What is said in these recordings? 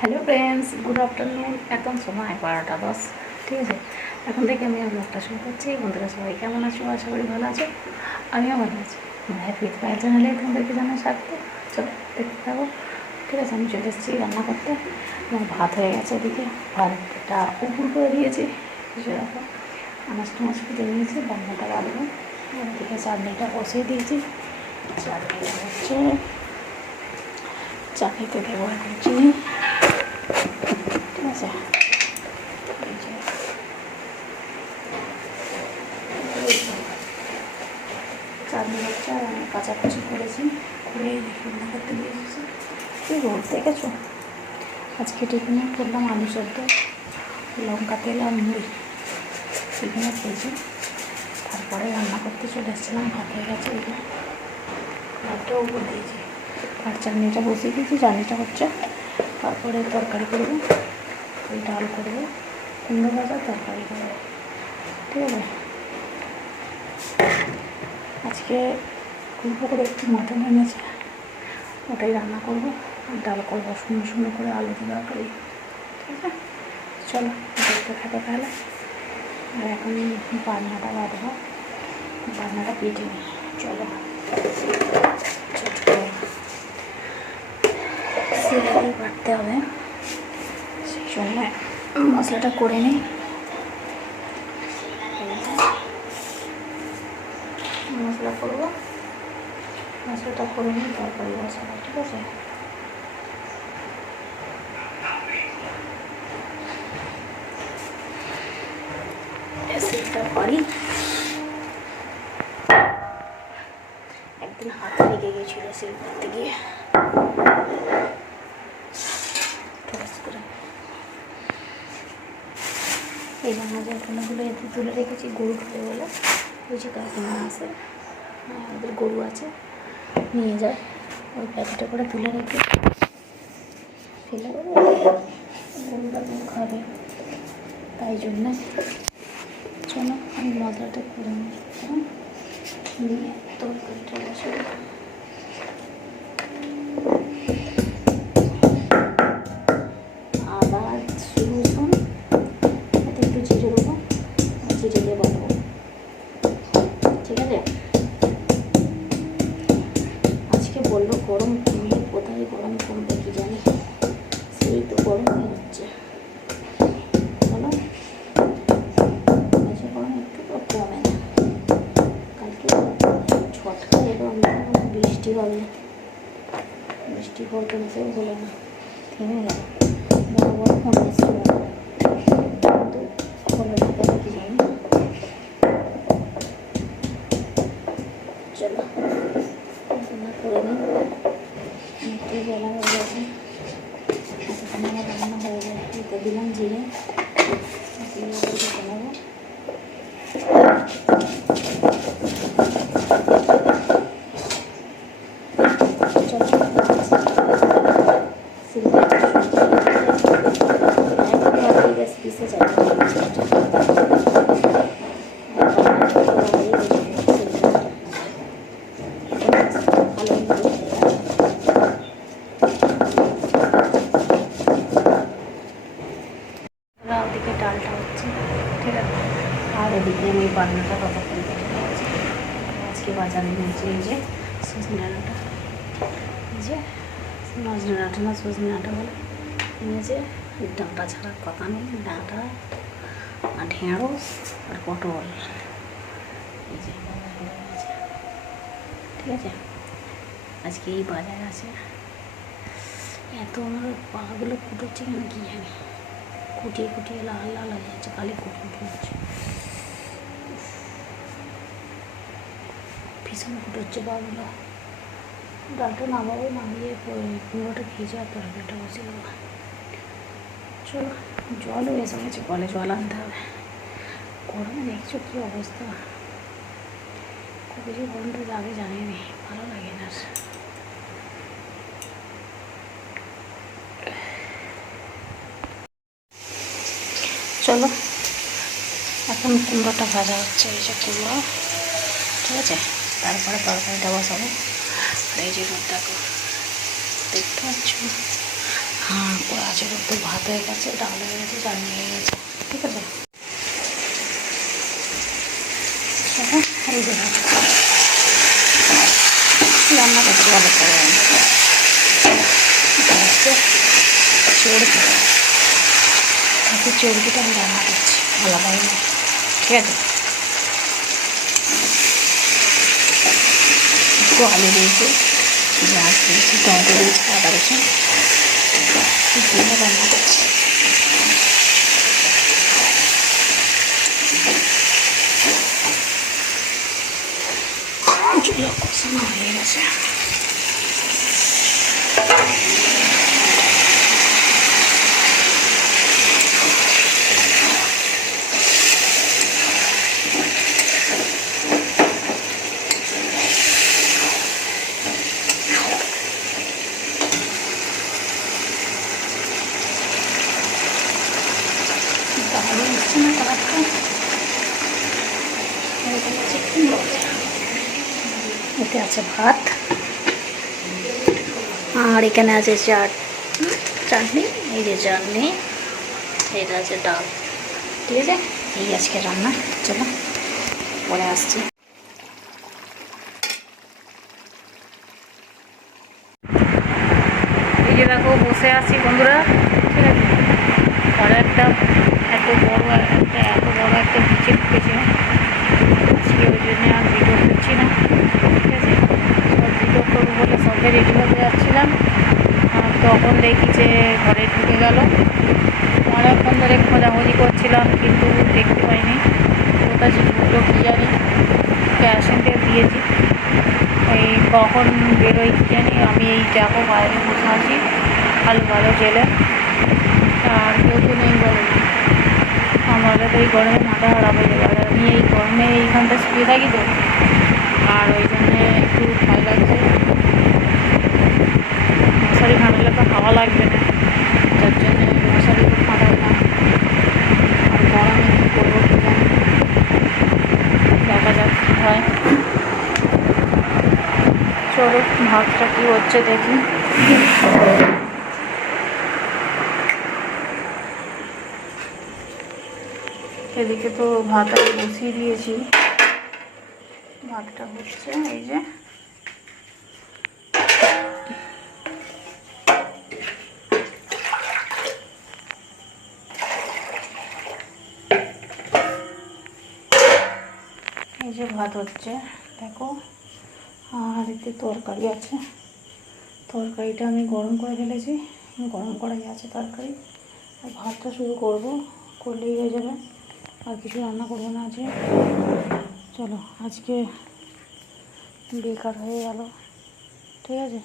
Hello friends, good afternoon. এখন সময় 12:10, ঠিক আছে। এখন থেকে আমি ব্লগটা শুরু করছি। বন্ধুরা সবাই কেমন আছো? আশা করি ভালো আছো। আমিও ভালো আছি। হ্যাপি উইথ পায়েল চ্যানেলে তোমাদেরকে জানাই স্বাগত। চলো দেখতে থাকো, ঠিক আছে। আমি চলে এসেছি রান্না করতে। আমার ভাত হয়ে গেছে, এদিকে ভাতটা উপর করে দিয়েছি। সেরকম আনাজ টানাজ কেটে নিয়েছি, রান্নাটা বাড়বো। এদিকে চাটনিটা বসিয়ে দিয়েছি। চাটনিটা হচ্ছে, চাটনিতে দেবো এখন চিনি, ঠিক আছে। চাটনি হচ্ছে, আর আমি কাচাকুচি করেছি, করে রান্না করতে দিয়ে এসেছি। কি রোদ দেখেছো? আজকে টিফিনে করলাম আলু সেদ্ধ, লঙ্কা তেল আর মুড়ি টিফিনে খেয়েছি। তারপরে রান্না করতে চলে এসেছিলাম। ভাত হয়ে গেছে, এগুলো ভাতটাও উপর দিয়েছি, আর চাটনিটা বসিয়ে দিয়েছি। চাটনিটা হচ্ছে, তারপরে তরকারি করবো, ওই ডাল করবো, কুমড়ো ভাজা, তরকারি করবো, ঠিক আছে। আজকে অল্প করে একটু মটন এনেছে, ওটাই রান্না করবো, আর ডাল করবো সুন্দর সুন্দর করে আলু দিয়ে তরকারি, ঠিক আছে। চলো দেখতে থাকো তাহলে। আর এখন বান্নাটা বাঁধবো, বান্নাটা কেটে নিই। চলো চট করে সিরিয়ালি বাটতে হবে, সেই সময় মশলাটা করে নিই। মশলা করবো, মশলাটা করে নিই, তরকারি বসাবো, ঠিক আছে। সিলটা পারি, একদিন হাত লেগে গিয়েছিল সিল করতে গিয়ে। এই রান্না যন্ত্রণাগুলো এতে তুলে রেখেছি গরু খাবে বলে। ওই যে কাকিমা আছে, ওদের গরু আছে, নিয়ে যায়, ওই প্যাকেটে করে তুলে রেখে ফেলে দেবো, গরুটা দুধ খাবে, তাই জন্যে। চলো আমি মশলাটা করে নিয়ে তরকারিটা বসে আদা রসুন, এতে একটু জিরে দেবো, জিরে দিয়ে বানাবো, ঠিক আছে। আজকে বললো গরম কমবে, কোথায় গরম কমবে কি জানি, সেই তো গরমই হচ্ছে। বলো, বেশি গরম একটু কমে না। কালকে ছটকা এলো, বৃষ্টি হবে, বৃষ্টি হতে হতে হলো না, থেমে গেল। বড় বড় ফোন এসেছিল, কিন্তু হলো না কেন কি জানি। চলো রান্না করে নিই, একটু বেলা হয়ে গেছে, এতক্ষণ আমার রান্না হয়ে গেছে। দিতে দিলাম জিরে, দিয়ে কেটে নেবো। পিসে যাবে ওদিকে ডালটা হচ্ছে, ঠিক আছে। আর এদিকে আমি বান্নাটা ততক্ষণ কেটে নিয়েছি। আজকে বাজারে নিয়েছি এই যে সজনে ডাঁটা, এই যে সজনে ডাঁটা না সজনে ডাঁটা বলে নিয়েছে। ডাঁটা ছাড়ার কথা নেই, ডাঁটা আর ঢেঁড়স আর পটল, এই যে বাজার করে নিয়েছে, ঠিক আছে। আজকে এই বাজার আছে। এত আমার পাগুলো ফুটোচ্ছে কেন কি জানি, কুটিয়ে কুটিয়ে লাল লাল হয়ে যাচ্ছে, কালি কুটিয়ে ফুটছে, ভীষণ ফুটোচ্ছে পাগুলো। ডালটা নামাবো, নামিয়ে কুমড়োটা ভিজে আর তরকারিটা বসে দেবো। চলো জলও এসে গেছে, কলে জল আনতে হবে। গরমে দেখছো কী অবস্থা, কবে যে গরমটা যাবে জানি নি, ভালো লাগে না। চলো এখন কুমড়োটা ভাজা হচ্ছে, এই যে কুমড়ো, ঠিক আছে। তারপরে তরকারিটা বসাবো। আর এই যে দেখতে পাচ্ছ করে আছে, তো ভাত হয়ে গেছে, ডাল হয়ে গেছে, চাটনি হয়ে গেছে। ঠিক আছে, এই যে রান্না করতে ভালো করে চর্বিটা আমি রান্না করছি আলাদাভাবে, ঠিক আছে। একটু আলু দিয়েছি, পেঁয়াজ দিয়েছি, টমেটো দিয়েছি, আদা রসুন দিয়ে রান্না করছি। চুলা কষানো হয়ে গেছে। এতে আছে ভাত, আর এখানে আছে চাটনি, এই যে চাটনি, এটা আছে ডাল। ঠিক আছে, এই আজকে রান্না। চলো পরে আসছি। এই যে দেখো বসে আছি বন্ধুরা, ঠিক আছে। আর এত বড় একটা বিচে ঢুকেছে আজকে, ওই জন্য আর ভিডিও করছি না। ঠিক আছে, সব ভিডিও করবো বলে সবে রেডি হতে যাচ্ছিলাম, আর তখন দেখি যে ঘরে ঢুকে গেল। অনেকক্ষণ ধরে খোঁজাখুঁজি করছিলাম কিন্তু দেখতে পাইনি, কোথায় ঢুকলো কী জানি। ক্যাশিংটা দিয়েছি, এই কখন বেরোয় কী জানি। আমি এই দেখো বাইরে বসে আছি আলু ভালো জেলে, আর কেউ তো নেই বলে। আমাদের তো এই গরমে মাথা খারাপ হয়ে যাবে, আর আমি এই গরমে এইখানটা শুয়ে থাকি তো, আর ওই জন্যে একটু ভয় লাগছে। মশারি খাটালে তো হাওয়া লাগবে না, যার জন্যে মশারি তো খাটালাম। আর গরমে কী করবো কী জানি, দেখা যাক কী হয়। চলো ভাতটা কী হচ্ছে দেখি। এদিকে তো ভাত আমি বসিয়ে দিয়েছি, ভাতটা হচ্ছে। এই যে ভাত হচ্ছে দেখো, আর এতে তরকারি আছে। তরকারিটা আমি গরম করে ফেলেছি, গরম করাই আছে তরকারি। আর ভাতটা শুরু করলেই হয়ে যাবে, আর কিছু রান্না করবো না আজকে। চলো, আজকে বেকার হয়ে গেল। ঠিক আছে,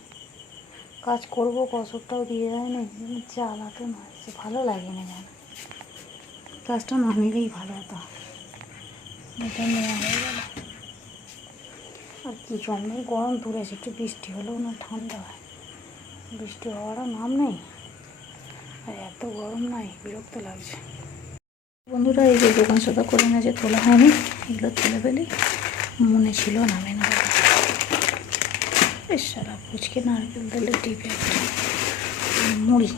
কাজ করবো, কসরটাও দিয়ে দেয়নি, জ্বালাতে মারছে, ভালো লাগে না যেন। কাজটা না নিলেই ভালো হতো, এটা নেওয়া হয়ে গেল। আর কি জন্মের গরম ধরেছে, একটু বৃষ্টি হলেও না ঠান্ডা হয়, বৃষ্টি হওয়ারও নাম নেই, আর এত গরম নাই, বিরক্ত লাগছে। বন্ধুরা এই যে দোকান সদা করে না যে তোলা হয়নি, এগুলো তুলে ফেলি, মনে ছিল নামে না। বেশ সারা ফুচকে নারকেল তেলে টিপে মুড়ি,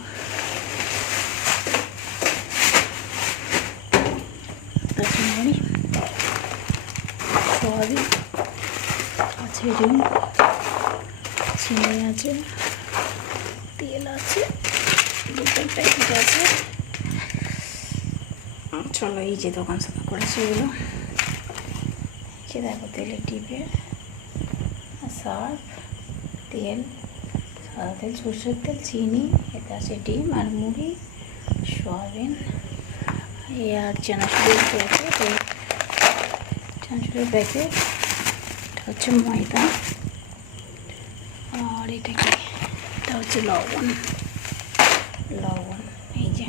মুড়ি সয়াবিন আছে, ডিম চিনি আছে, তেল আছে, দুটোর প্যাকেট আছে। চলো এই যে দোকান সাদা করেছে এগুলো, যে দেখো তেলের টিপে, সার্ফ, তেল, সাদা তেল, সরষের তেল, চিনি, এতে আছে ডিম আর মুড়ি, সয়াবিন, এই আর চানাচুরের প্যাকেট, এই চানাচুরের প্যাকেট, এটা হচ্ছে ময়দা, আর এটা কি, এটা হচ্ছে লবণ। এই যে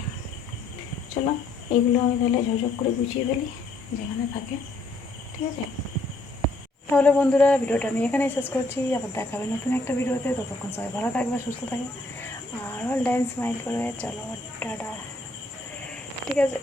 চলো এইগুলো আমি তাহলে ঝকঝক করে গুছিয়ে ফেলি যেখানে থাকে। ঠিক আছে, তাহলে বন্ধুরা ভিডিওটা আমি এখানেই শেষ করছি, আবার দেখাবে নতুন একটা ভিডিওতে। ততক্ষণ সবাই ভালো থাকবে, সুস্থ থাকে, আর অল টাইম স্মাইল করবে। চলো টাটা, ঠিক আছে।